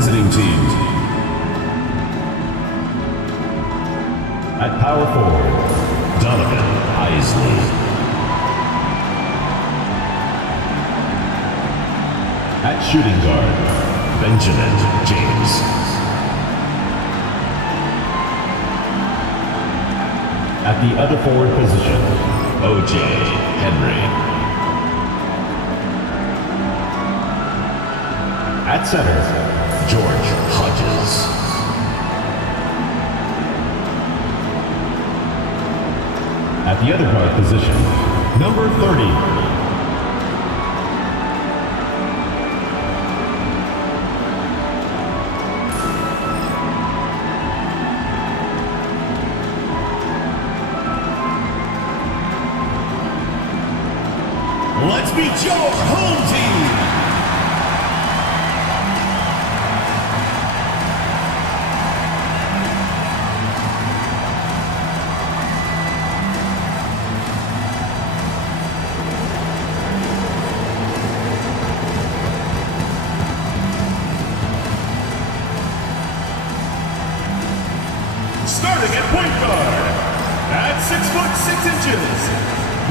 visiting team. At power forward, Donovan Isley. At shooting guard, Benjamin James. At the other forward position, O.J. Henry. At center, George Hodges. At the other guard position, number 30. Let's meet your home team. Starting at point guard, at 6'6",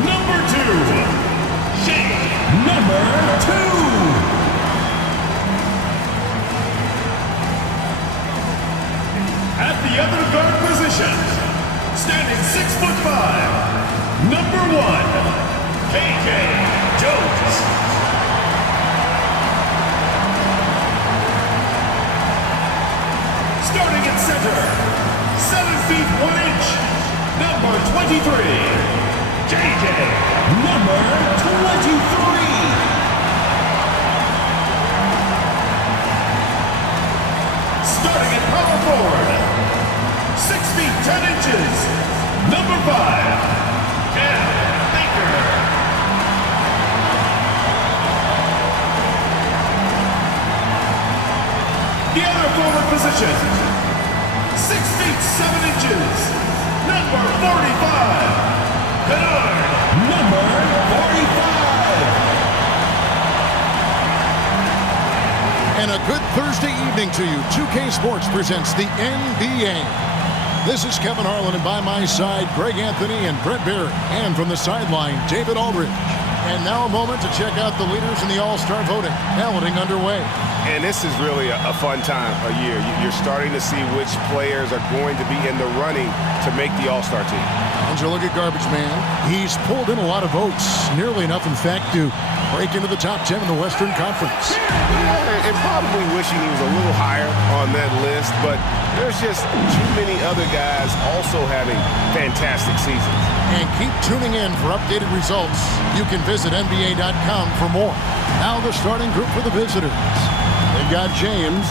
number 2. Number 2. At the other guard position, standing 6'5", number 1, KJ Jones. Starting at center, 7 feet 1 inch, number 23, JJ, number 23. Starting at power forward, 6 feet 10 inches, number 5, Cam Baker. The other forward position, 6 feet 7 inches, number 45, Bernard, number 45. And a good Thursday evening to you. 2K Sports presents the NBA. This is Kevin Harlan, and by my side, Greg Anthony and Brett Barrett. And from the sideline, David Aldridge. And now a moment to check out the leaders in the All-Star voting. Balloting underway. And this is really a fun time of year. You're starting to see which players are going to be in the running to make the All-Star team. And you look at Garbage Man. He's pulled in a lot of votes. Nearly enough, in fact, to break into the top 10 in the Western Conference. Yeah, and probably wishing he was a little higher on that list, but there's just too many other guys also having fantastic seasons. And keep tuning in for updated results. You can visit NBA.com for more. Now the starting group for the visitors. They've got James.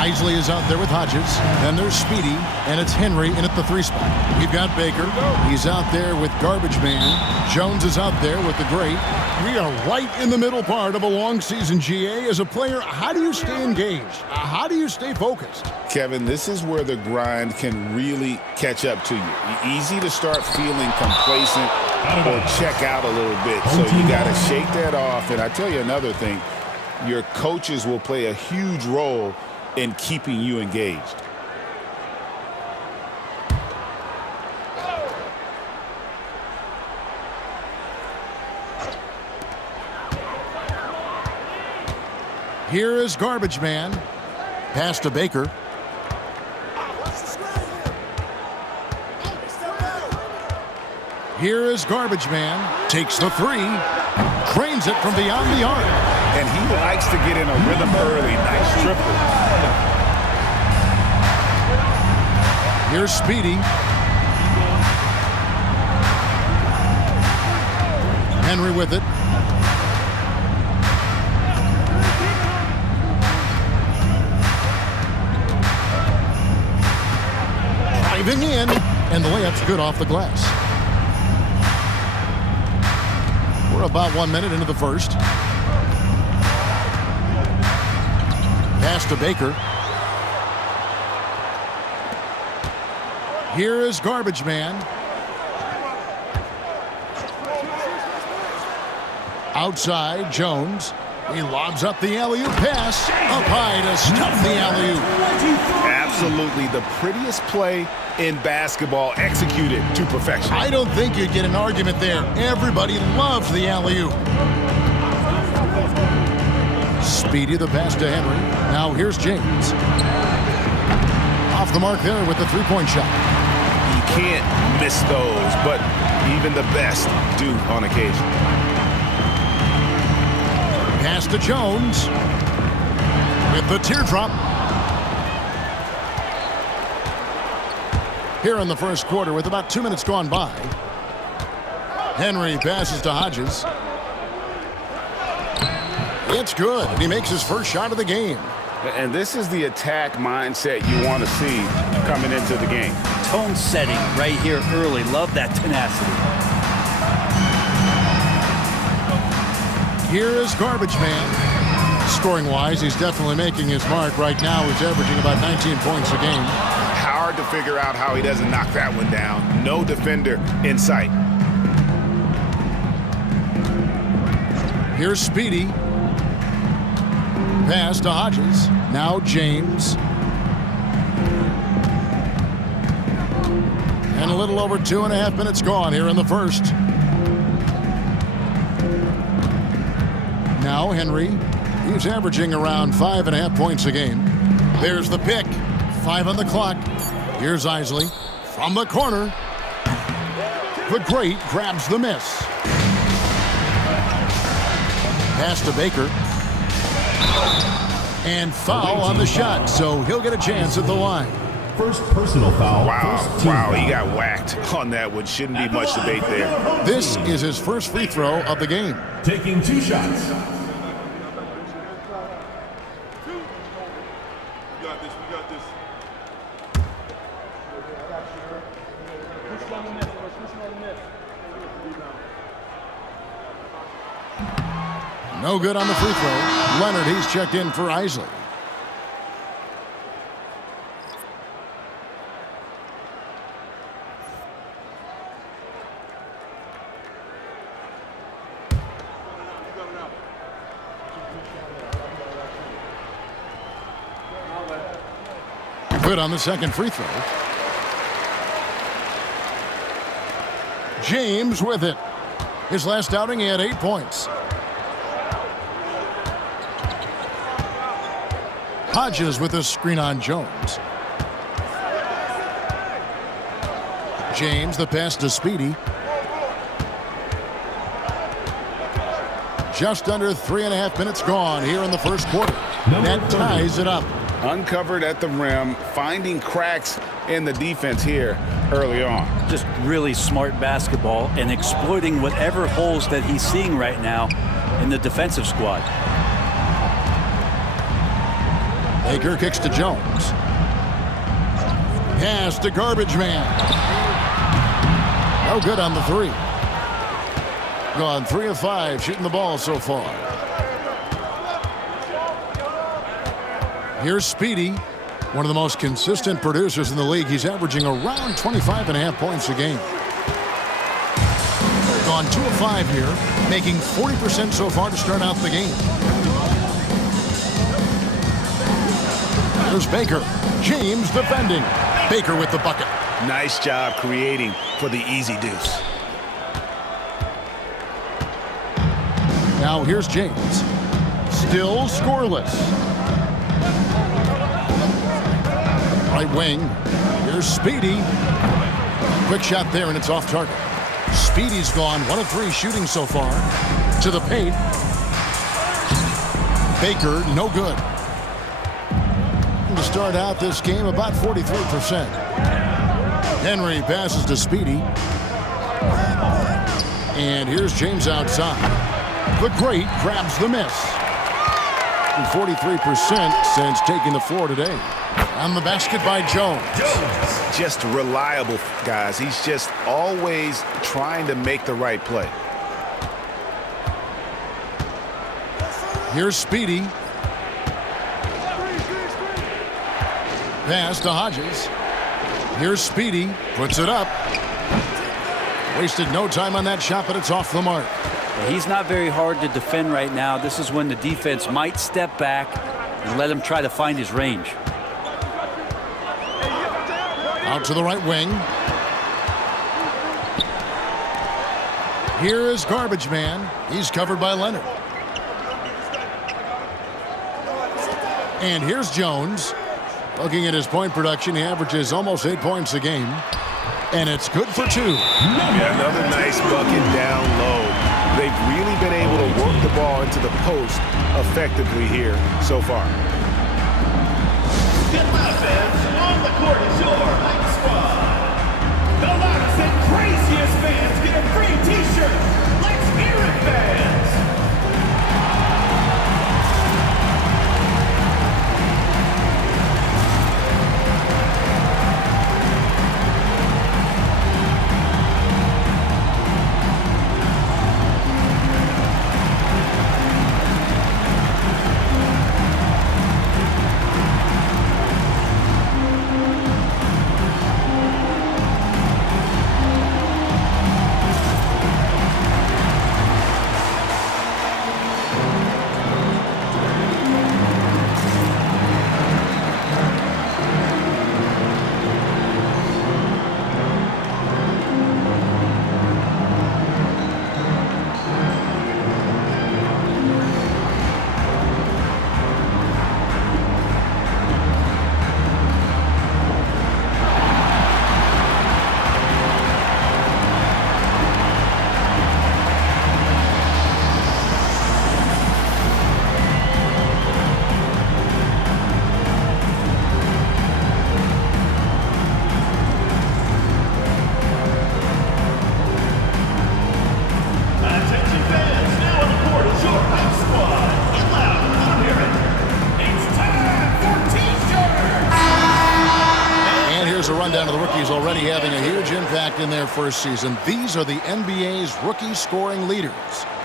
Isley is out there with Hodges. Then there's Speedy, and it's Henry in at the 3 spot. We've got Baker. He's out there with Garbage Man. Jones is out there with the Great. We are right in the middle part of a long season, GA. As a player, how do you stay engaged? How do you stay focused? Kevin, this is where the grind can really catch up to you. Easy to start feeling complacent or check out a little bit. So you got to shake that off. And I tell you another thing, your coaches will play a huge role in keeping you engaged. Here is Garbage Man. Pass to Baker. Here is Garbage Man. Takes the 3. Cranes it from beyond the arc. And he likes to get in a rhythm early. Nice triple. Here's Speedy. Henry with it. Driving in, and the layup's good off the glass. We're about 1 minute into the first. Pass to Baker. Here is Garbage Man. Outside, Jones. He lobs up the alley-oop pass. Up high to stuff the alley-oop. Absolutely the prettiest play in basketball, executed to perfection. I don't think you'd get an argument there. Everybody loves the alley-oop. Speedy the pass to Henry. Now here's James. Off the mark there with the three-point shot. You can't miss those, but even the best do on occasion. Pass to Jones with the teardrop. Here in the first quarter with about 2 minutes gone by. Henry passes to Hodges. It's good, and he makes his first shot of the game. And this is the attack mindset you want to see coming into the game. Tone setting right here early. Love that tenacity. Here is Garbage Man. Scoring-wise, he's definitely making his mark. Right now, he's averaging about 19 points a game. Hard to figure out how he doesn't knock that one down. No defender in sight. Here's Speedy. Pass to Hodges. Now James. And a little over 2.5 minutes gone here in the first. Now Henry. He's averaging around 5.5 points a game. There's the pick. 5 on the clock. Here's Isley from the corner. The great grabs the miss. Pass to Baker. And foul on the shot, so he'll get a chance at the line. First personal foul. Wow, he got whacked on that one. Shouldn't be much debate there. This is his first free throw of the game. Taking 2 shots. No good on the free throw. Leonard, he's checked in for Isley. Good on the second free throw. James with it. His last outing, he had 8 points. Hodges with a screen on Jones. James, the pass to Speedy. Just under 3.5 minutes gone here in the first quarter. That ties it up. Uncovered at the rim, finding cracks in the defense here early on. Just really smart basketball and exploiting whatever holes that he's seeing right now in the defensive squad. Baker kicks to Jones. Pass to Garbage Man. No good on the three. Gone 3 of 5 shooting the ball so far. Here's Speedy, one of the most consistent producers in the league. He's averaging around 25.5 points a game. Gone 2 of 5 here, making 40% so far to start out the game. There's Baker. James defending. Baker with the bucket. Nice job creating for the easy deuce. Now here's James. Still scoreless. Right wing. Here's Speedy. Quick shot there, and it's off target. Speedy's gone 1 of 3 shooting so far. To the paint. Baker, no good. To start out this game, about 43%. Henry passes to Speedy. And here's James outside. The great grabs the miss. And 43% since taking the floor today. On the basket by Jones. Just reliable, guys. He's just always trying to make the right play. Here's Speedy. Pass to Hodges. Here's Speedy. Puts it up. Wasted no time on that shot, but it's off the mark. He's not very hard to defend right now. This is when the defense might step back and let him try to find his range. Out to the right wing. Here is Garbage Man. He's covered by Leonard. And here's Jones. Looking at his point production, he averages almost 8 points a game. And it's good for 2. Yeah, another nice bucket down low. They've really been able to work the ball into the post effectively here so far. Get loud, fans. On the court is your hype squad. The loudest and craziest fans get a free t-shirt. Let's hear it, fans. Rundown of the rookies already having a huge impact in their first season. These are the NBA's rookie scoring leaders.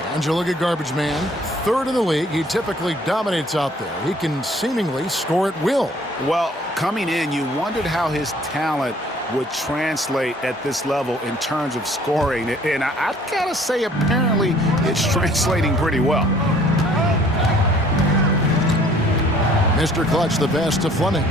And you look at Garbage Man, 3rd in the league. He typically dominates out there. He can seemingly score at will. Well, coming in, you wondered how his talent would translate at this level in terms of scoring. And I've got to say, apparently, it's translating pretty well. Mr. Clutch, the pass to Fleming.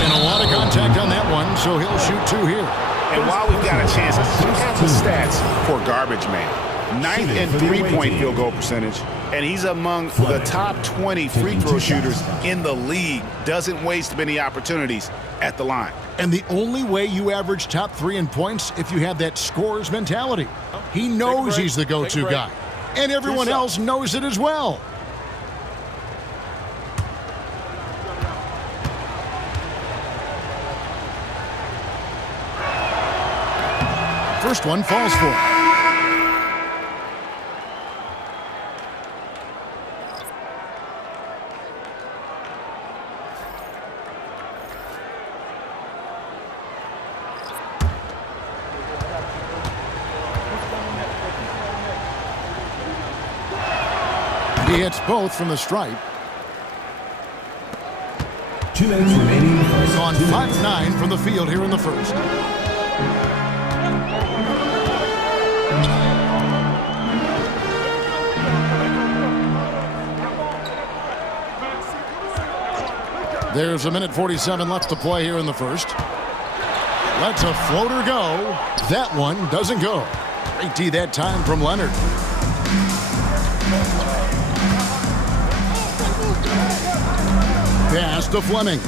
And a lot of contact on that one, so he'll shoot 2 here. And while we've got a chance, look at the stats for Garbage Man. 9th in three-point field goal percentage, and he's among the top 20 free throw shooters in the league. Doesn't waste many opportunities at the line. And the only way you average top 3 in points if you have that scorer's mentality. He knows he's the go-to guy, and everyone else knows it as well. First one falls for. He hits both from the stripe. 2 minutes remaining. Gone 5-9 from the field here in the first. There's 1:47 left to play here in the first. Lets a floater go. That one doesn't go. Great D that time from Leonard. Pass to Fleming.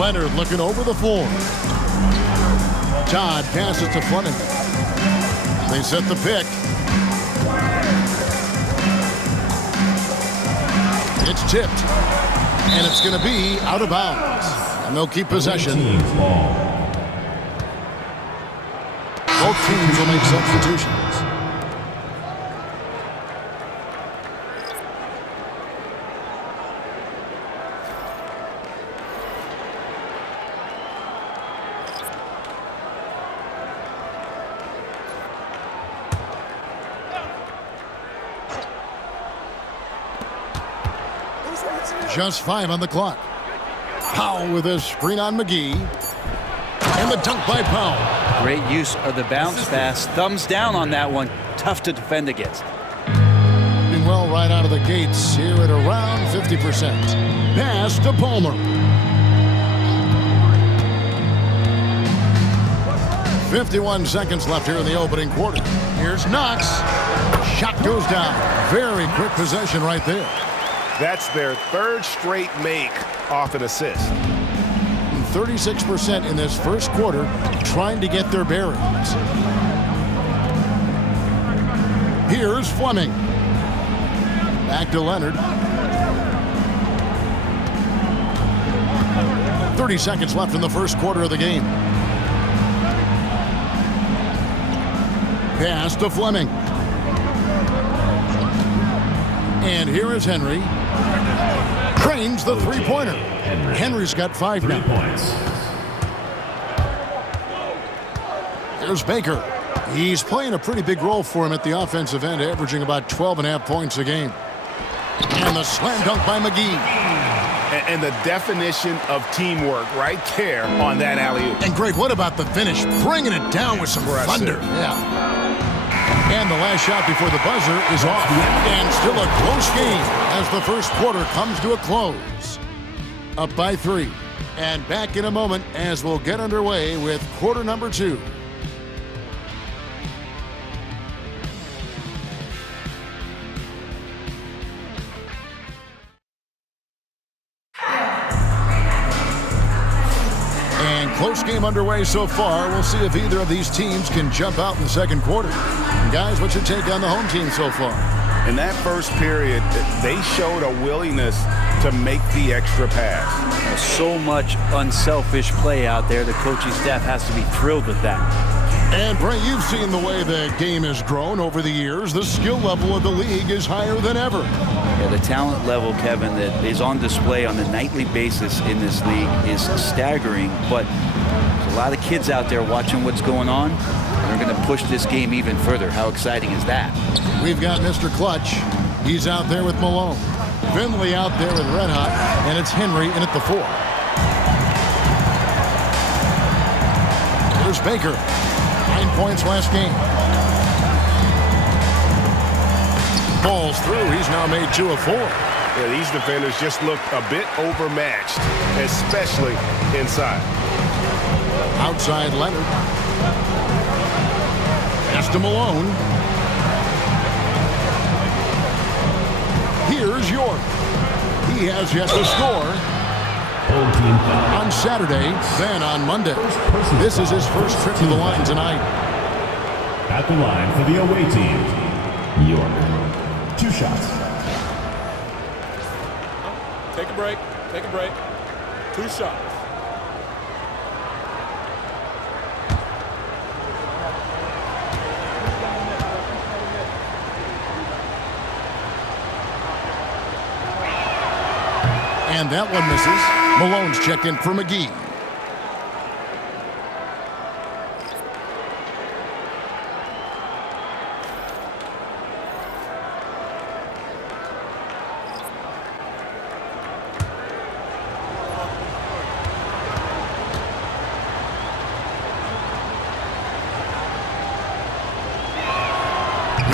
Leonard looking over the floor. Todd passes to Fleming. They set the pick. It's tipped, and it's going to be out of bounds. And they'll keep possession. Both teams will make substitutions. Just 5 on the clock. Powell with a screen on McGee. And the dunk by Powell. Great use of the bounce pass. Thumbs down on that one. Tough to defend against. Doing well right out of the gates here at around 50%. Pass to Palmer. 51 seconds left here in the opening quarter. Here's Knox. Shot goes down. Very quick possession right there. That's their third straight make off an assist. 36% in this first quarter trying to get their bearings. Here's Fleming. Back to Leonard. 30 seconds left in the first quarter of the game. Pass to Fleming. And here is Henry. Cranes the three-pointer. Henry's got 5 now. 3 points. There's Baker. He's playing a pretty big role for him at the offensive end, averaging about 12.5 points a game. And the slam dunk by McGee. And the definition of teamwork right there on that alley-oop. And Greg, what about the finish? Bringing it down with some thunder. Yeah. And the last shot before the buzzer is off. And still a close game as the first quarter comes to a close. Up by 3. And back in a moment as we'll get underway with quarter number 2. And close game underway so far. We'll see if either of these teams can jump out in the second quarter. And guys, what's your take on the home team so far? In that first period, they showed a willingness to make the extra pass. So much unselfish play out there. The coaching staff has to be thrilled with that. And Brent, you've seen the way the game has grown over the years. The skill level of the league is higher than ever. Yeah, the talent level, Kevin, that is on display on a nightly basis in this league is staggering. But there's a lot of kids out there watching what's going on. And they're going to push this game even further. How exciting is that? We've got Mr. Clutch. He's out there with Malone. Finley out there with Red Hot. And it's Henry in at the 4. There's Baker. 9 points last game. Falls through. He's now made 2 of 4. Yeah, these defenders just look a bit overmatched, especially inside. Outside Leonard. Pass to Malone. Here's York. He has yet to score on Saturday, then on Monday. This is his first trip to the line tonight. At the line for the away team, York. 2 shots. Take a break. Take a break. 2 shots. And that one misses. Malone's checked in for McGee.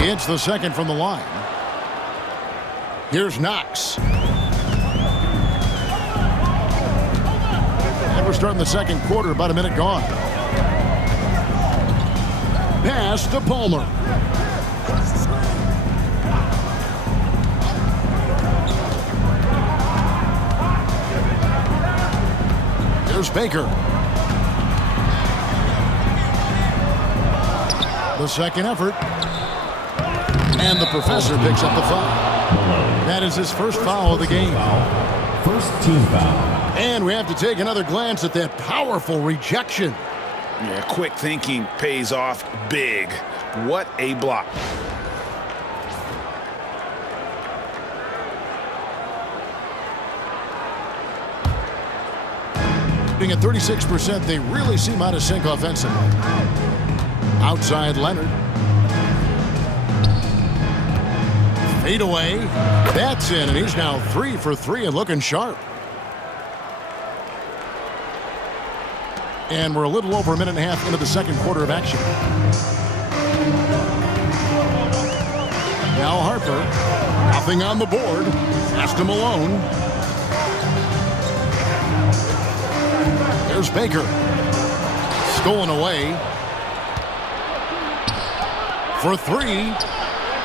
He hits the second from the line. Here's Knox. And we're starting the second quarter, about a minute gone. Pass to Palmer. There's Baker. The second effort. And the professor picks up the foul. That is his first foul of the game. First team foul. And we have to take another glance at that powerful rejection. Yeah, quick thinking pays off big. What a block. Being at 36%, they really seem out of sync offensively. Outside Leonard. Fade away. That's in, and he's now 3 for 3 and looking sharp. And we're a little over a minute and a half into the second quarter of action. Now Harper, nothing on the board. Passed him alone. There's Baker. Stolen away. For three.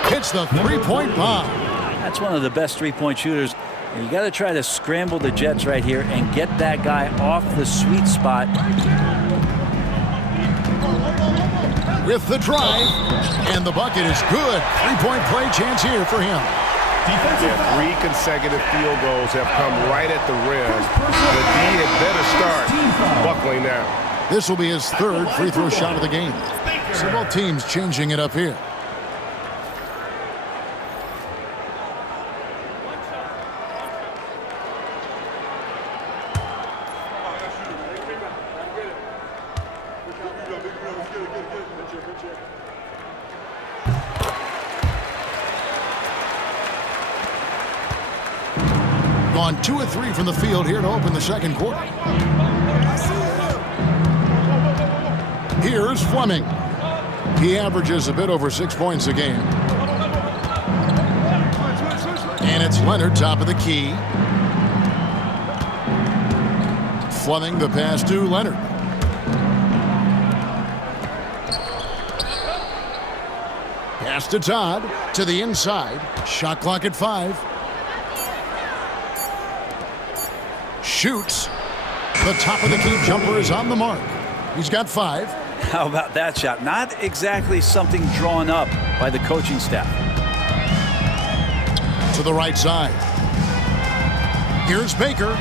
Hits the three-point bomb. That's one of the best three-point shooters. And you got to try to scramble the Jets right here and get that guy off the sweet spot. With the drive, and the bucket is good. Three-point play chance here for him. Yeah, 3 consecutive field goals have come right at the rim. The D had better start buckling down. This will be his third free throw shot of the game. So both teams changing it up here. Gone 2 of 3 from the field here to open the second quarter. Here's Fleming. He averages a bit over 6 points a game. And it's Leonard, top of the key. Fleming, the pass to Leonard. Pass to Todd, to the inside. Shot clock at 5. Shoots. The top of the key jumper is on the mark. He's got 5. How about that shot? Not exactly something drawn up by the coaching staff. To the right side. Here's Baker.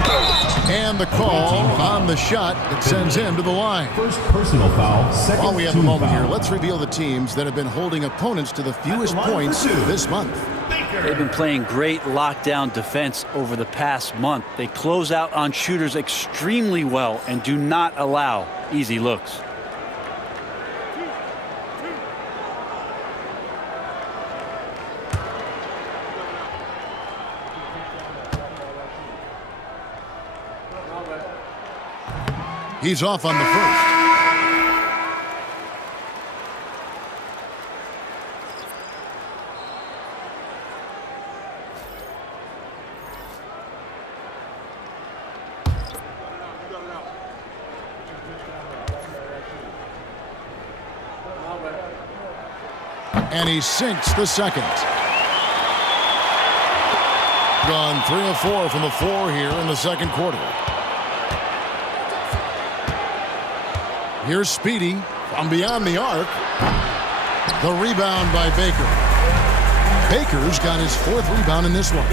And the call on the shot that sends him to the line. First personal foul, second While we have a team moment foul. here, let's reveal the teams that have been holding opponents to the fewest points this month. They've been playing great lockdown defense over the past month. They close out on shooters extremely well and do not allow easy looks. He's off on the first. And he sinks the second. Gone 3 of 4 from the floor here in the second quarter. Here's Speedy from beyond the arc. The rebound by Baker. Baker's got his 4th rebound in this one.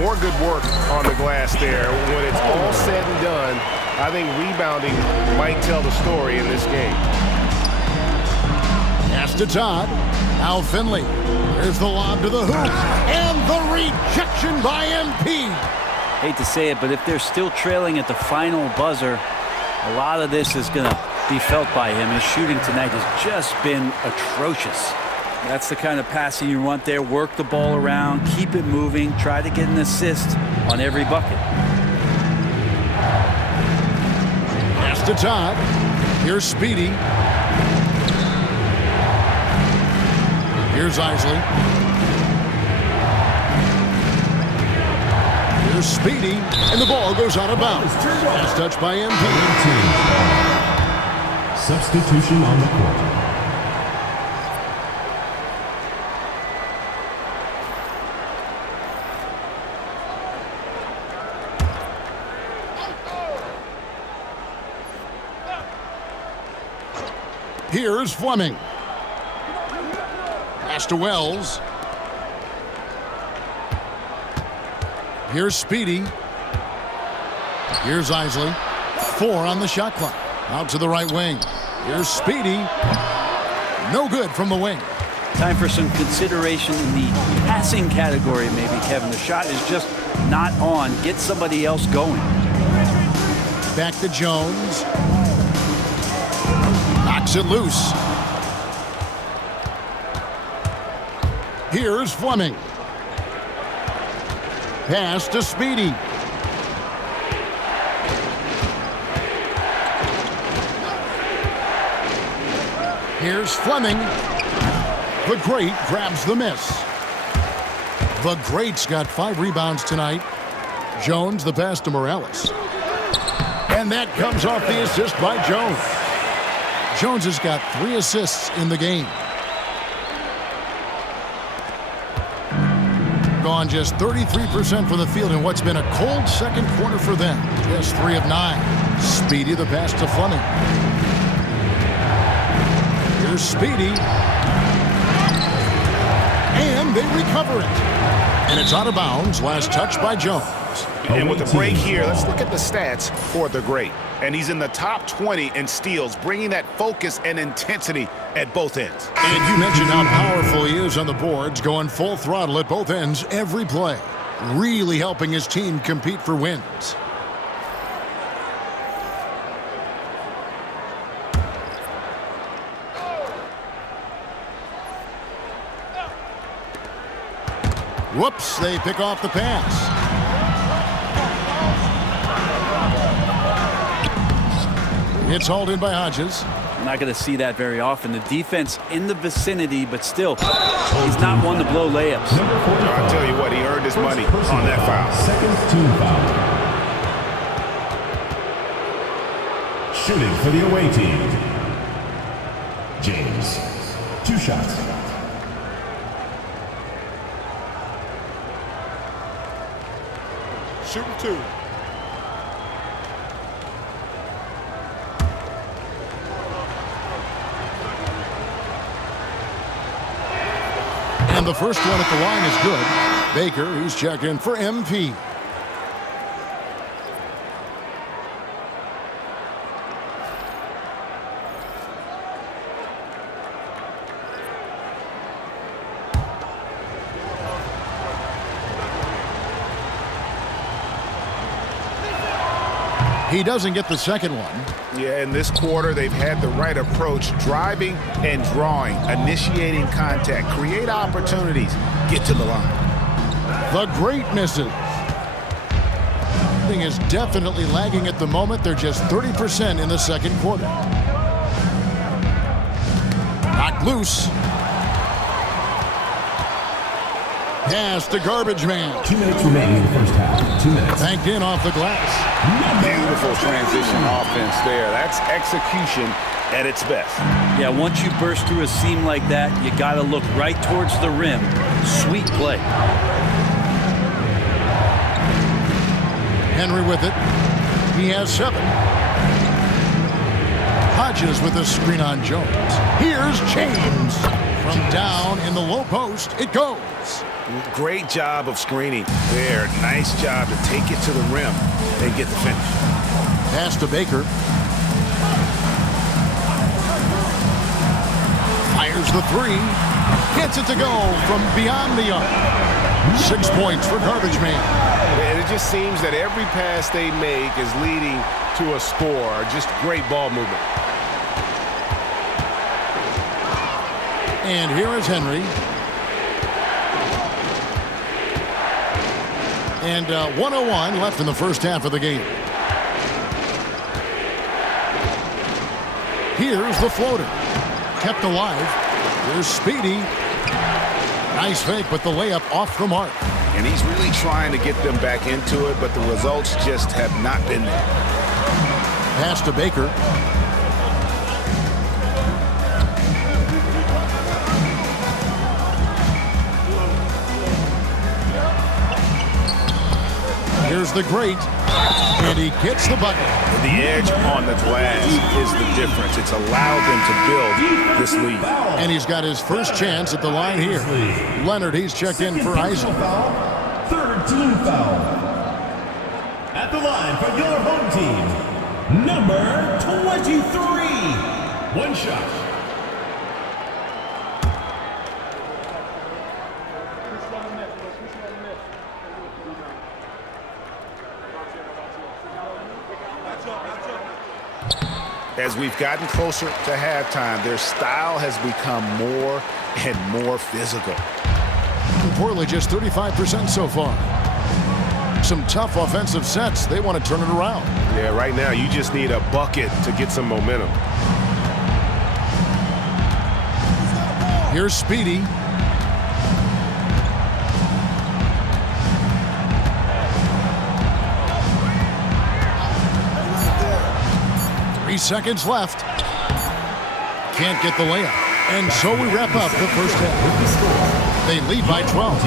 More good work on the glass there. When it's all said and done, I think rebounding might tell the story in this game. Pass to Todd. Now Finley. There's the lob to the hoop. And the rejection by MP. Hate to say it, but if they're still trailing at the final buzzer, a lot of this is going to be felt by him. His shooting tonight has just been atrocious. That's the kind of passing you want there. Work the ball around, keep it moving, try to get an assist on every bucket. Pass to Todd. Here's Speedy. Here's Isley. Here's Speedy. And the ball goes out of bounds. Pass touched by MP. Substitution on the court. Here's Fleming. Pass to Wells. Here's Speedy. Here's Isley. 4 on the shot clock. Out to the right wing. Here's Speedy. No good from the wing. Time for some consideration in the passing category, maybe, Kevin. The shot is just not on. Get somebody else going. Back to Jones. Knocks it loose. Here's Fleming. Pass to Speedy. Here's Fleming. The Great grabs the miss. The Great's got 5 rebounds tonight. Jones, the pass to Morales. And that comes off the assist by Jones. Jones has got 3 assists in the game. Gone just 33% from the field in what's been a cold second quarter for them. Just 3 of 9. Speedy, the pass to Fleming. Here's Speedy. And they recover it. And it's out of bounds. Last touch by Jones. And with the break here, let's look at the stats for the Great. And he's in the top 20 in steals, bringing that focus and intensity at both ends. And you mentioned how powerful he is on the boards, going full throttle at both ends every play. Really helping his team compete for wins. Whoops, they pick off the pass. It's hauled in by Hodges. You're not going to see that very often. The defense in the vicinity, but still, he's not one to blow layups. I'll tell you what, he earned his money on that foul. Second team foul. Shooting for the away team. James. 2 shots. Shooting 2. And the first one at the line is good. Baker, he's checked in for MP. He doesn't get the second one. Yeah, in this quarter, they've had the right approach, driving and drawing, initiating contact, create opportunities, get to the line. The Great misses. Thing is definitely lagging at the moment. They're just 30% in the second quarter. Knocked loose. Pass to Garbage Man. 2 minutes remaining in the first half. 2 minutes. Banked in off the glass. Beautiful transition offense there. That's execution at its best. Yeah, once you burst through a seam like that, you got to look right towards the rim. Sweet play. Henry with it. He has 7. Hodges with a screen on Jones. Here's James. From down in the low post, it goes. Great job of screening there. Nice job to take it to the rim and get the finish. Pass to Baker. Fires the 3. Gets it to go from beyond the arc. 6 points for Garbage Man. And it just seems that every pass they make is leading to a score. Just great ball movement. And here is Henry. And 1:01 left in the first half of the game. Here's the floater. Kept alive. Here's Speedy. Nice fake, but the layup off the mark. And he's really trying to get them back into it, but the results just have not been there. Pass to Baker. Here's the Great, and he gets the bucket. The edge on the glass is the difference. It's allowed them to build this lead. And he's got his first chance at the line here. Leonard, he's checked in for Isaac. Third team foul. At the line for your home team, number 23. 1 shot. As we've gotten closer to halftime, their style has become more and more physical. Portland just 35% so far. Some tough offensive sets. They want to turn it around. Yeah, right now you just need a bucket to get some momentum. Here's Speedy. Seconds left. Can't get the layup. And so we wrap up the first half. They lead by 12.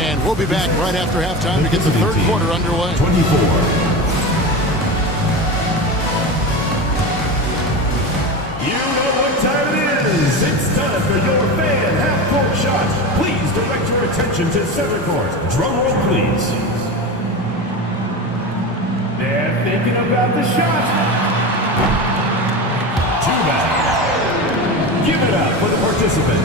And we'll be back right after halftime to get the third quarter underway. 24. You know what time it is. It's time for your fan half-court shot. Please direct your attention to center court. Drum roll, please. They're thinking about the shot. Too bad. Give it up for the participant.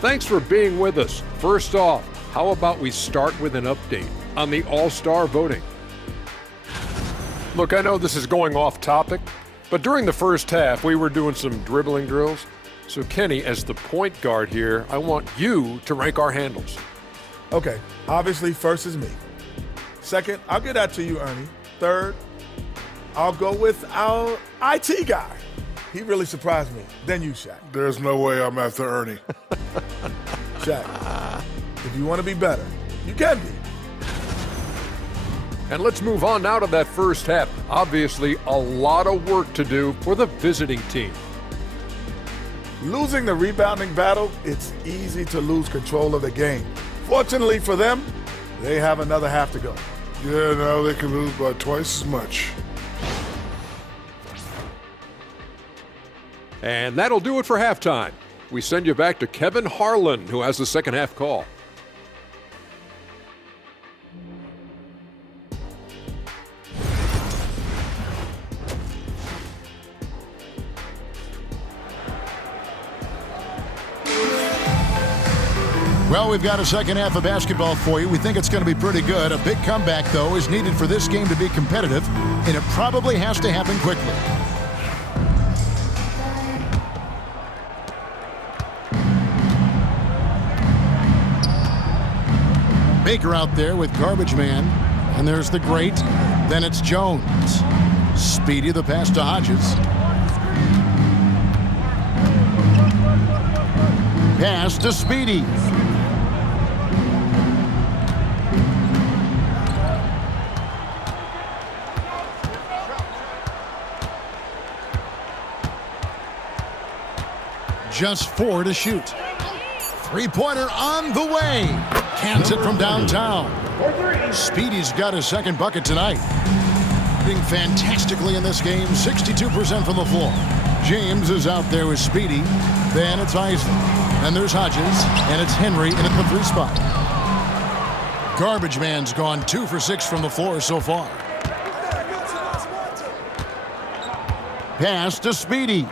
Thanks for being with us. First off, how about we start with an update on the All-Star voting? Look, I know this is going off topic, but during the first half, we were doing some dribbling drills. So Kenny, as the point guard here, I want you to rank our handles. Okay, obviously first is me. Second, I'll get that to you, Ernie. Third, I'll go with our IT guy. He really surprised me. Then you, Shaq. There's no way I'm after Ernie. Shaq, if you want to be better, you can be. And let's move on now to that first half. Obviously, a lot of work to do for the visiting team. Losing the rebounding battle, it's easy to lose control of the game. Fortunately for them, they have another half to go. Yeah, now they can lose by twice as much. And that'll do it for halftime. We send you back to Kevin Harlan, who has the second half call. Well, we've got a second half of basketball for you. We think it's going to be pretty good. A big comeback, though, is needed for this game to be competitive, and it probably has to happen quickly. Baker out there with Garbage Man, and there's the great. Then it's Jones. Speedy the pass to Hodges. Pass to Speedy. Just 4 to shoot. Three-pointer on the way. Cans it from downtown. Speedy's got his second bucket tonight. Being fantastically in this game, 62% from the floor. James is out there with Speedy. Then it's Isley. Then there's Hodges. And it's Henry in at the 3 spot. Garbage Man's gone 2 for 6 from the floor so far. Pass to Speedy.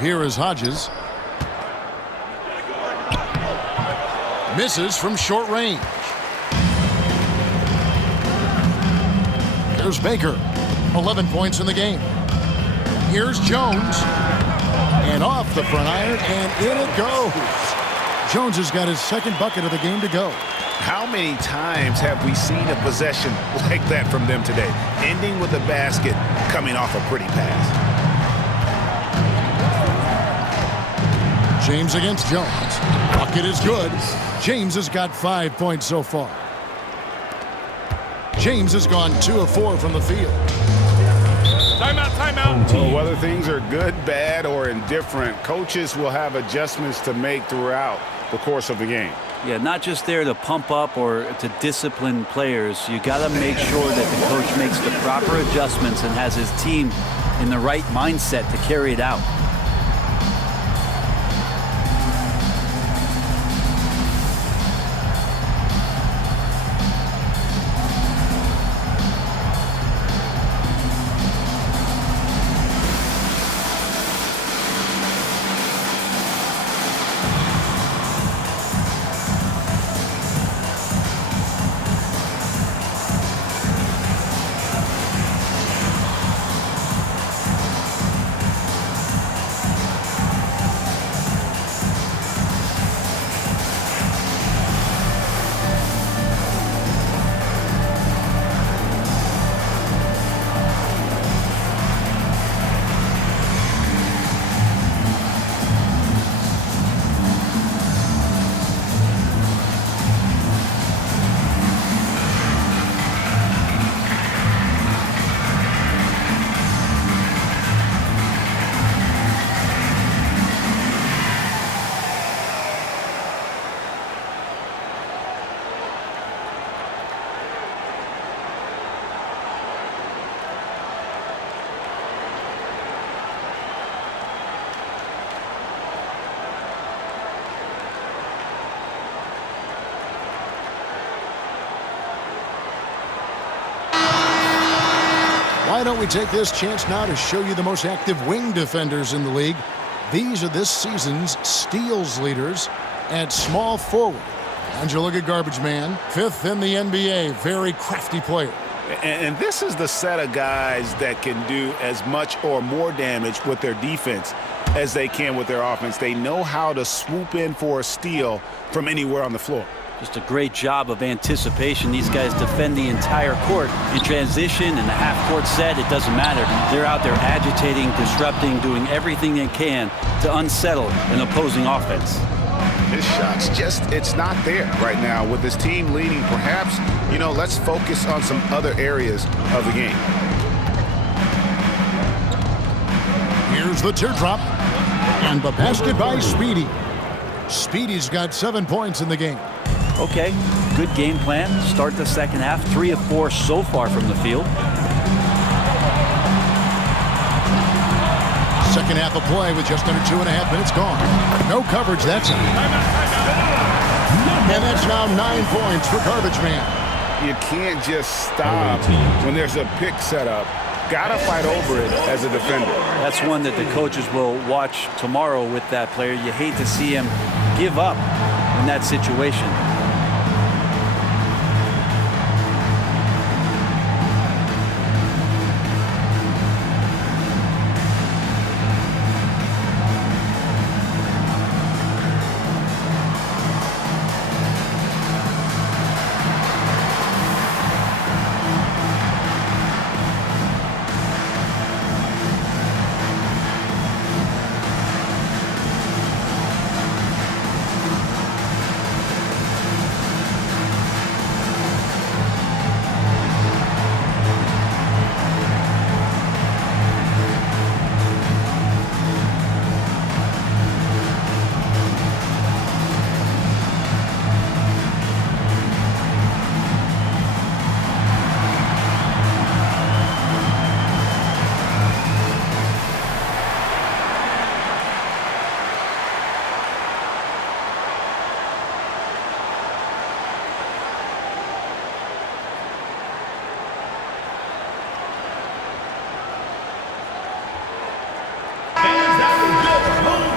Here is Hodges. Misses from short range. There's Baker. 11 points in the game. Here's Jones. And off the front iron, and in it goes. Jones has got his second bucket of the game to go. How many times have we seen a possession like that from them today? Ending with a basket, coming off a pretty pass. James against Jones. Bucket is good. James has got 5 points so far. James has gone 2 of 4 from the field. Timeout, timeout. Well, whether things are good, bad, or indifferent, coaches will have adjustments to make throughout the course of the game. Yeah, not just there to pump up or to discipline players. You got to make sure that the coach makes the proper adjustments and has his team in the right mindset to carry it out. Why don't we take this chance now to show you the most active wing defenders in the league. These are this season's steals leaders at small forward. And you look at Garbage Man, 5th in the NBA, very crafty player. And this is the set of guys that can do as much or more damage with their defense as they can with their offense. They know how to swoop in for a steal from anywhere on the floor. Just a great job of anticipation. These guys defend the entire court in transition, in the half-court set. It doesn't matter. They're out there agitating, disrupting, doing everything they can to unsettle an opposing offense. His shot's it's not there right now. With his team leading, perhaps, let's focus on some other areas of the game. Here's the teardrop. And the basket by Speedy. Speedy's got 7 points in the game. Okay, good game plan. Start the second half. 3 of 4 so far from the field. Second half of play with just under 2.5 minutes gone. No coverage, that's it. And that's now 9 points for Garbage Man. You can't just stop when there's a pick set up. Gotta fight over it as a defender. That's one that the coaches will watch tomorrow with that player. You hate to see him give up in that situation.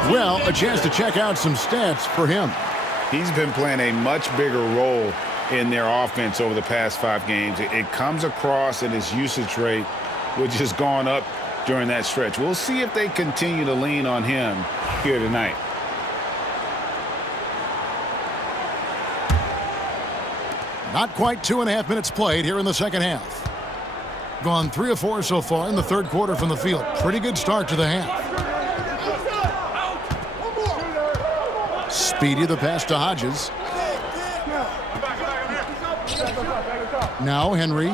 Well, a chance to check out some stats for him. He's been playing a much bigger role in their offense over the past 5 games. It comes across in his usage rate, which has gone up during that stretch. We'll see if they continue to lean on him here tonight. Not quite 2.5 minutes played here in the second half. Gone 3 of 4 so far in the third quarter from the field. Pretty good start to the half. Speedy the pass to Hodges. Now Henry.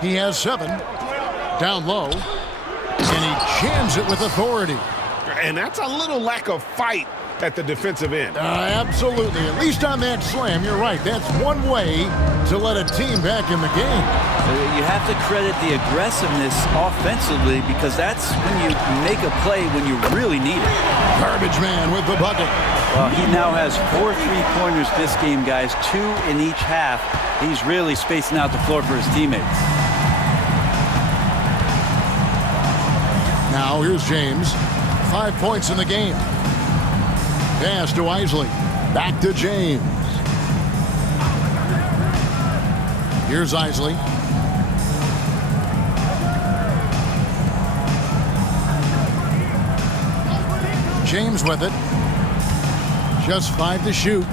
He has 7. Down low. And he jams it with authority. And that's a little lack of fight at the defensive end. Absolutely. At least on that slam, you're right. That's one way to let a team back in the game. You have to credit the aggressiveness offensively because that's when you make a play when you really need it. Garbage Man with the bucket. Well, he now has 4 3-pointers this game, guys. 2 in each half. He's really spacing out the floor for his teammates. Now here's James. 5 points in the game. Pass to Isley. Back to James. Here's Isley. James with it. Just 5 to shoot.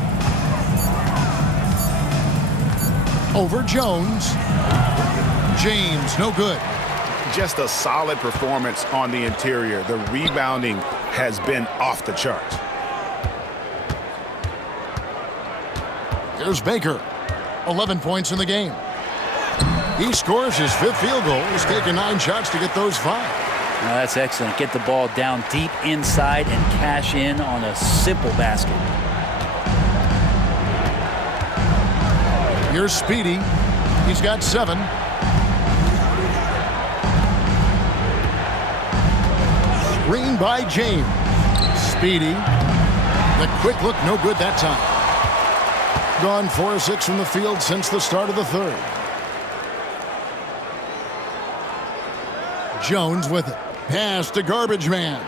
Over Jones. James, no good. Just a solid performance on the interior. The rebounding has been off the charts. There's Baker. 11 points in the game. He scores his 5th field goal. He's taken 9 shots to get those 5. Now that's excellent. Get the ball down deep inside and cash in on a simple basket. Here's Speedy. He's got 7. Screen by James. Speedy. The quick look, no good that time. Gone 4 of 6 from the field since the start of the third. Jones with it. Pass to Garbage Man.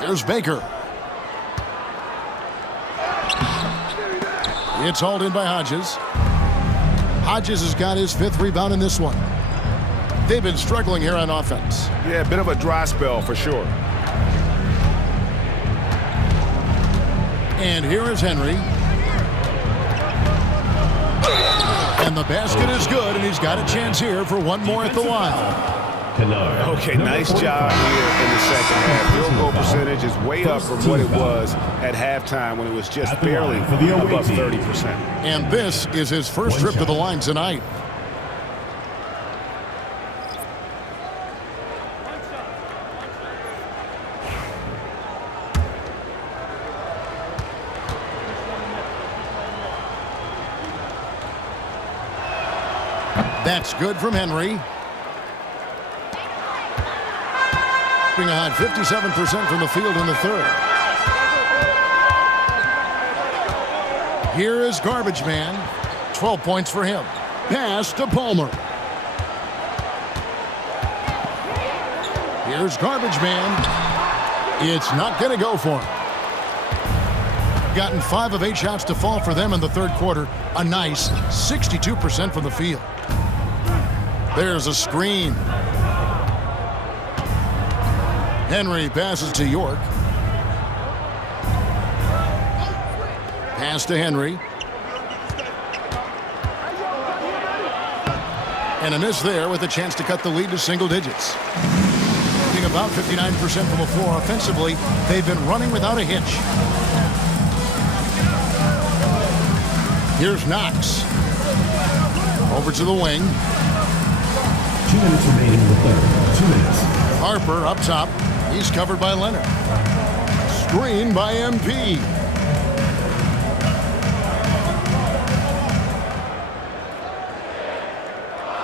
There's Baker. It's hauled in by Hodges. Hodges has got his 5th rebound in this one. They've been struggling here on offense. Yeah, a bit of a dry spell for sure. And here is Henry. And the basket is good, and he's got a chance here for one more at the line. Okay, nice job here in the second half. Field goal percentage is way up from what it was at halftime when it was just barely above 30%. And this is his first trip to the line tonight. That's good from Henry. Being a hot 57% from the field in the third. Here is Garbage Man. 12 points for him. Pass to Palmer. Here's Garbage Man. It's not going to go for him. Gotten 5 of 8 shots to fall for them in the third quarter. A nice 62% from the field. There's a screen. Henry passes to York. Pass to Henry. And a miss there with a chance to cut the lead to single digits. Being about 59% from the floor offensively, they've been running without a hitch. Here's Knox. Over to the wing. 2 minutes remaining in the third. 2 minutes. Harper up top. He's covered by Leonard. Screen by MP.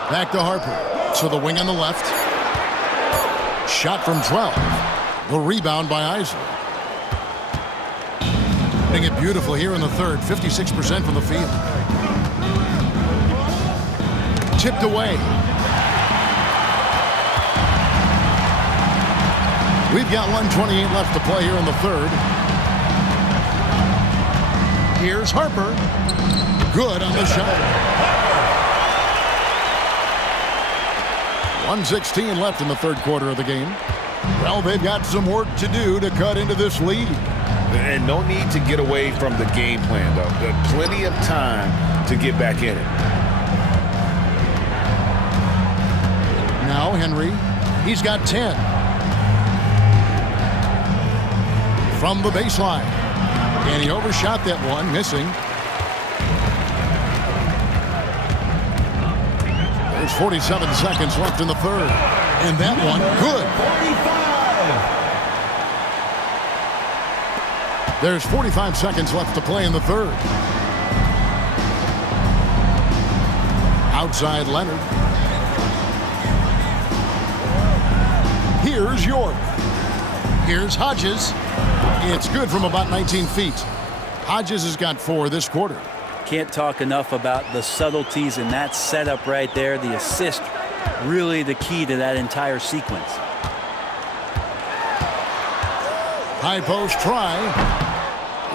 Back to Harper. To the wing on the left. Shot from 12. The rebound by Isley. Hitting it beautiful here in the third. 56% from the field. Tipped away. We've got 1:28 left to play here in the third. Here's Harper. Good on the shot. 1:16 left in the third quarter of the game. Well, they've got some work to do to cut into this lead. And no need to get away from the game plan, though. There's plenty of time to get back in it. Now Henry. He's got 10. From the baseline. And he overshot that one, missing. There's 47 seconds left in the third. And that one, good. 45. There's 45 seconds left to play in the third. Outside Leonard. Here's York. Here's Hodges. It's good from about 19 feet. Hodges has got 4 this quarter. Can't talk enough about the subtleties in that setup right there. The assist, really the key to that entire sequence. High post try.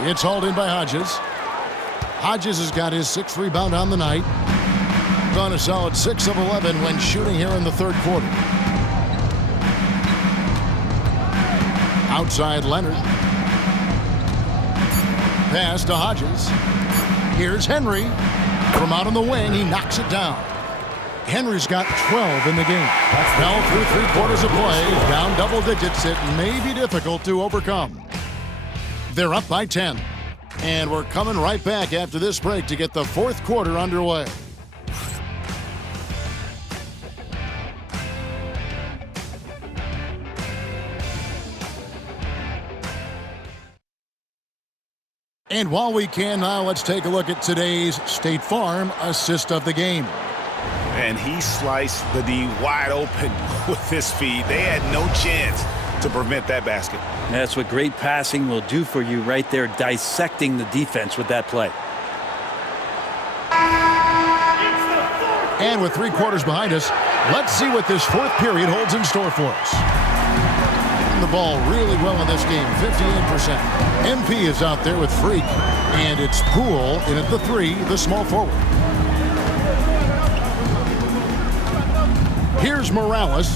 It's hauled in by Hodges. Hodges has got his 6th rebound on the night. Gone a solid 6 of 11 when shooting here in the third quarter. Outside Leonard. Pass to Hodges. Here's Henry. From out on the wing, he knocks it down. Henry's got 12 in the game. Well, through 3 quarters of play, down double digits, it may be difficult to overcome. They're up by 10. And we're coming right back after this break to get the fourth quarter underway. And while we can now, let's take a look at today's State Farm assist of the game. And he sliced the D wide open with his feed. They had no chance to prevent that basket. That's what great passing will do for you right there, dissecting the defense with that play. And with 3 quarters behind us, let's see what this 4th period holds in store for us. The ball really well in this game, 58%. MP is out there with Freak, and it's Poole in at the 3, the small forward. Here's Morales.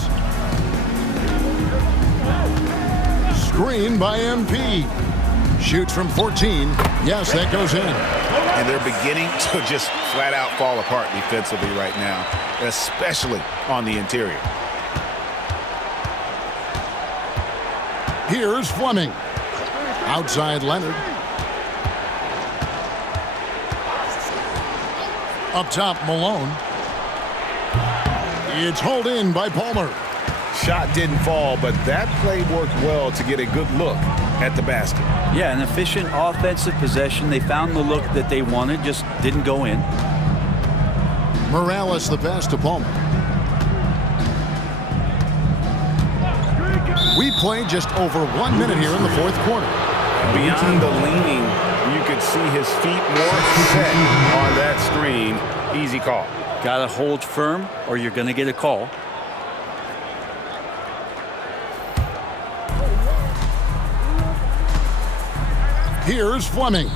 Screen by MP. Shoots from 14. Yes, that goes in. And they're beginning to just flat out fall apart defensively right now, especially on the interior. Here's Fleming. Outside Leonard. Up top, Malone. It's hauled in by Palmer. Shot didn't fall, but that play worked well to get a good look at the basket. Yeah, an efficient offensive possession. They found the look that they wanted, just didn't go in. Morales the pass to Palmer. We played just over 1 minute here in the 4th quarter. Beyond the leaning, you could see his feet more set on that screen. Easy call. Got to hold firm or you're going to get a call. Here's Fleming.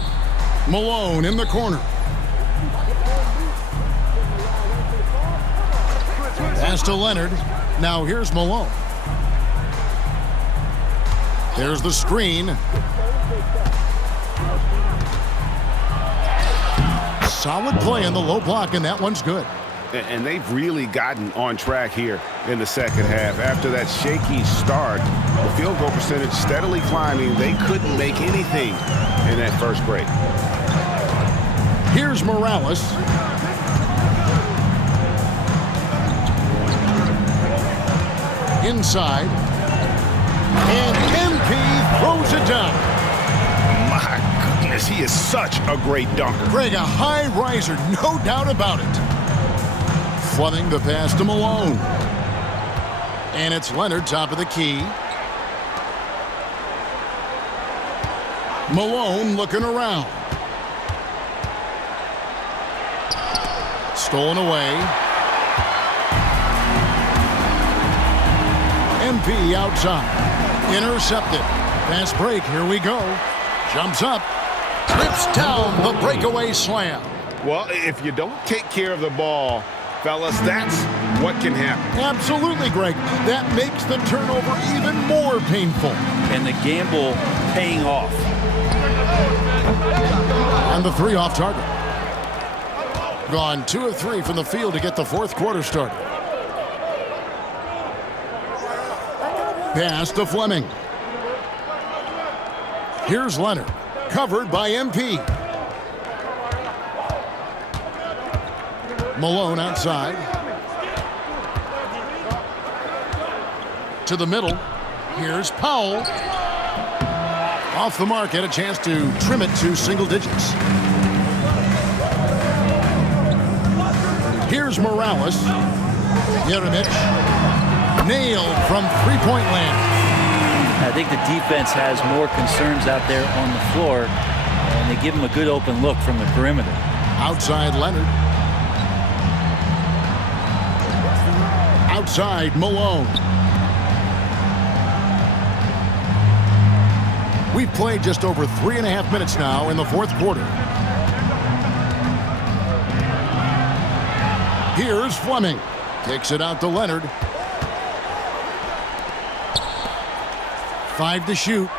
Malone in the corner. Pass to Leonard. Now here's Malone. There's the screen. Solid play in the low block, and that one's good. And they've really gotten on track here in the second half. After that shaky start, the field goal percentage steadily climbing. They couldn't make anything in that first break. Here's Morales. Inside. And MP throws it down. My goodness, he is such a great dunker. Greg, a high riser, no doubt about it. Fleming the pass to Malone. And it's Leonard, top of the key. Malone looking around. Stolen away. MP outside. Intercepted. Fast break. Here we go. Jumps up. Trips down the breakaway slam. Well, if you don't take care of the ball, fellas, that's what can happen. Absolutely, Greg. That makes the turnover even more painful. And the gamble paying off. And the 3 off target. Gone 2 of 3 from the field to get the 4th quarter started. Pass to Fleming. Here's Leonard. Covered by MP. Malone outside. To the middle. Here's Powell. Off the mark. Had a chance to trim it to single digits. Here's Morales. Jeremic. Nailed from three-point land. I think the defense has more concerns out there on the floor, and they give him a good open look from the perimeter. Outside Leonard. Outside Malone. We've played just over 3.5 minutes now in the 4th quarter. Here's Fleming. Kicks it out to Leonard. 5 to shoot.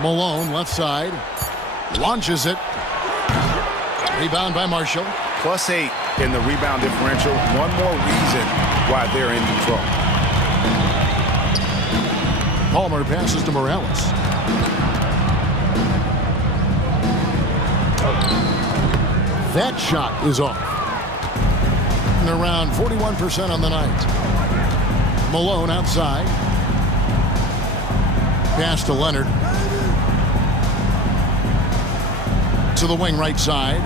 Malone left side. Launches it. Rebound by Marshall. +8 in the rebound differential. One more reason why they're in control. Palmer passes to Morales. That shot is off. And around 41% on the night. Malone outside. Pass to Leonard. To the wing right side.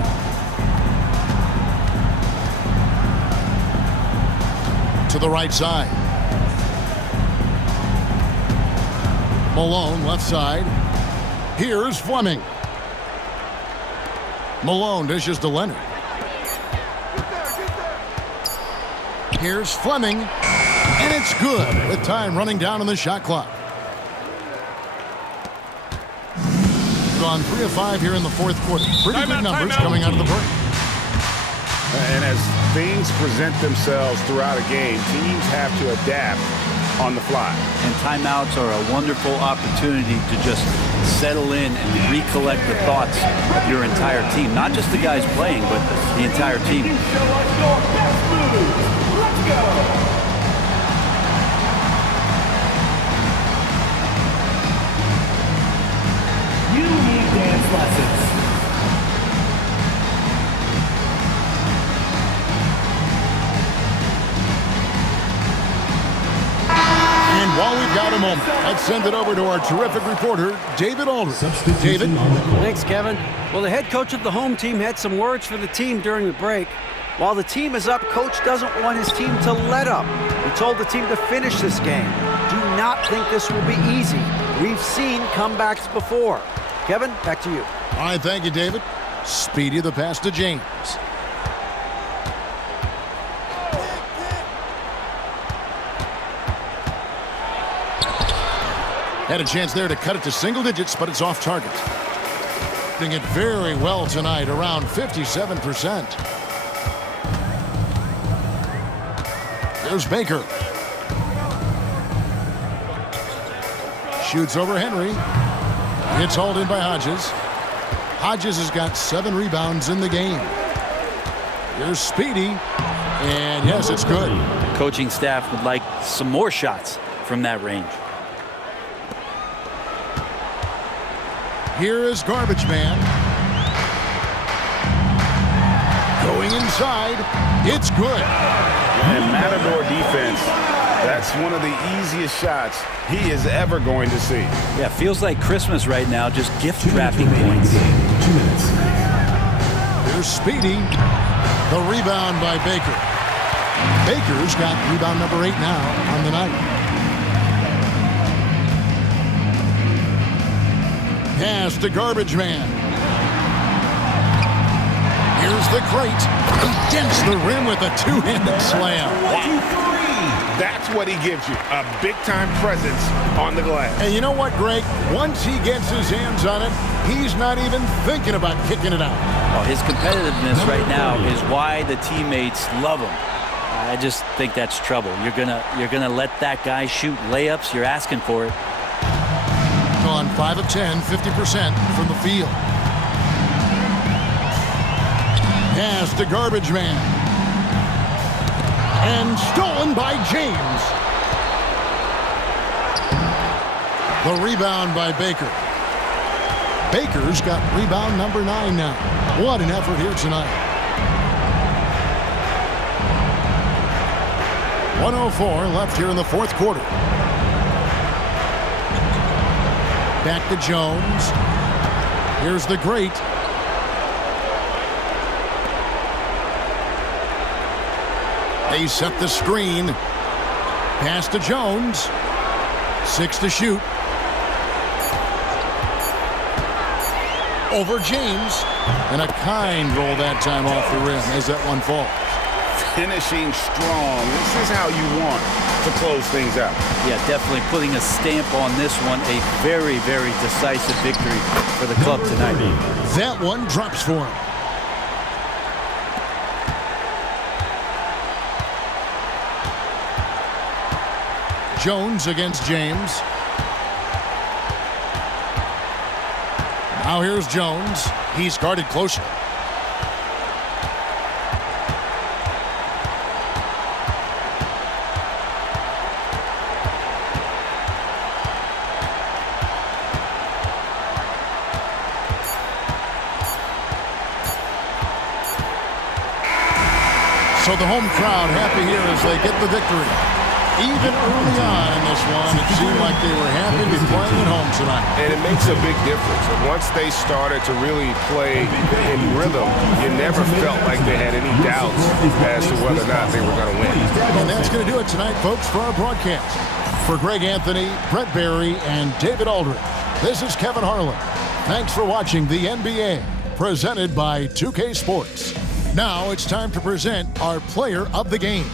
To the right side. Malone left side. Here's Fleming. Malone dishes to Leonard. Here's Fleming, and it's good with time running down on the shot clock. Gone 3 of 5 here in the fourth quarter. Pretty good numbers coming out of the break. And as things present themselves throughout a game, teams have to adapt on the fly. And timeouts are a wonderful opportunity to just settle in and recollect the thoughts of your entire team. Not just the guys playing, but the entire team. Show us your best moves. Let's go. You need dance lessons. And while we've got a moment, let's send it over to our terrific reporter, David Aldridge. David? Thanks, Kevin. Well, the head coach of the home team had some words for the team during the break. While the team is up, coach doesn't want his team to let up. He told the team to finish this game. Do not think this will be easy. We've seen comebacks before. Kevin, back to you. All right, thank you, David. Speedy the pass to James. Had a chance there to cut it to single digits, but it's off target. Doing it very well tonight, around 57%. There's Baker. Shoots over Henry. It's hauled in by Hodges. Hodges has got 7 rebounds in the game. Here's Speedy. And yes, it's good. The coaching staff would like some more shots from that range. Here is Garbage Man. Going inside. It's good. And Matador defense, that's one of the easiest shots he is ever going to see. Yeah, feels like Christmas right now, just gift wrapping points. 2 minutes. Here's Speedy. The rebound by Baker. Baker's got rebound number 8 now on the night. Pass to Garbage Man. Here's the crate. Against the rim with a 2-handed slam. That's what he gives you, a big-time presence on the glass. And you know what, Greg? Once he gets his hands on it, he's not even thinking about kicking it out. Well, his competitiveness right now is why the teammates love him. I just think that's trouble. You're gonna let that guy shoot layups. You're asking for it. On 5 of 10, 50% from the field. Pass to Garbage Man. And stolen by James. The rebound by Baker. Baker's got rebound number 9 now. What an effort here tonight. 1:04 left here in the fourth quarter. Back to Jones. Here's the great. They set the screen. Pass to Jones. 6 to shoot. Over James. And a kind roll that time off the rim as that one falls. Finishing strong. This is how you want to close things out. Yeah, definitely putting a stamp on this one. A very, very decisive victory for the club tonight. That one drops for him. Jones against James. Now here's Jones. He's guarded closer. So the home crowd happy here as they get the victory. Even early on in this one, it seemed like they were happy to be playing at home tonight. And it makes a big difference. Once they started to really play in rhythm, you never felt like they had any doubts as to whether or not they were going to win. And that's going to do it tonight, folks, for our broadcast. For Greg Anthony, Brett Barry, and David Aldridge, this is Kevin Harlan. Thanks for watching the NBA, presented by 2K Sports. Now it's time to present our player of the game.